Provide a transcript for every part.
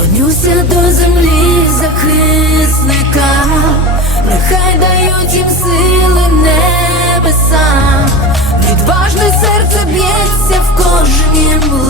Клонюся до землі захисника, нехай дають їм сили небеса, відважне серце б'ється в кожнім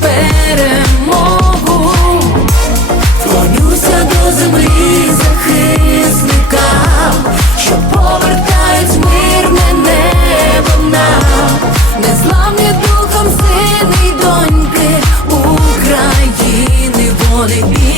перемогу, Клонюся до землі захисника, що повертають мирне небо нам, незламні духом сини й доньки України, вони.